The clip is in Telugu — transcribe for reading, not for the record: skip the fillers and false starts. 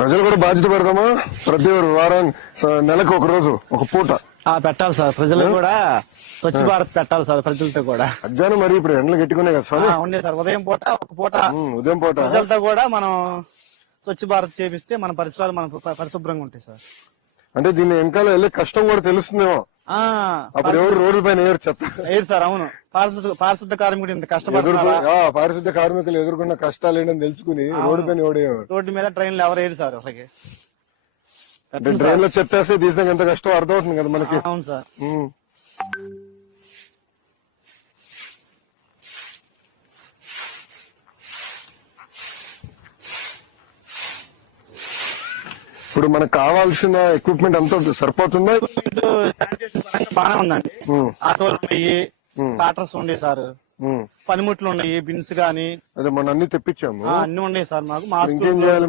ప్రజలు కూడా బాధ్యత పెడదామా? ప్రతి వారం నెలకు ఒక రోజు ఒక పూట పెట్టాలి సార్. ప్రజలకు కూడా స్వచ్ఛ భారత్ పెట్టాలి సార్. ప్రజలతో కూడా అజ్జాను మరి ఇప్పుడు ఎండలు గట్టుకునే కదా సార్. ఉండే సార్. ఉదయం పూట ఒక పూట ఉదయం పూట ప్రజలతో కూడా మనం స్వచ్ఛ భారత్ చేపిస్తే మన పరిసరాలు మన పరిశుభ్రంగా ఉంటాయి సార్. అంటే దీన్ని వెనకాల వెళ్ళే కష్టం కూడా తెలుస్తుందేమో. అప్పుడు ఎవరు రోడ్ల పైన వేయరు చెత్త వేయరు సార్. అవును, పారిశుద్ధ కార్మికుడు ఇంత కష్టపడుతున్నారు. పారిశుద్ధ కార్మికులు ఎదుర్కొన్న కష్టాలు ఏంటని తెలుసుకుని రోడ్డు పైన ఓడేవారు. రోడ్డు మీద ట్రైన్లు ఎవరు వేయరు సార్. అసలు ట్రైన్ లో చెత్తేస్తే తీసాక ఎంత కష్టం అర్థమవుతుంది కదా మనకి. అవును సార్. ఇప్పుడు మనకు కావాల్సిన ఎక్విప్మెంట్ అంతా సరిపోతుందా? బాగానే ఉందండి. ఆటోలు ఉన్నాయి, ట్రాక్టర్స్ ఉన్నాయి సార్, పనిముట్లు ఉన్నాయి, బిన్స్ గానీ అదే మనం అన్ని తెప్పించాము. అన్ని ఉన్నాయి సార్. మాకు మాస్క్ ఇంకేం చేయాలి?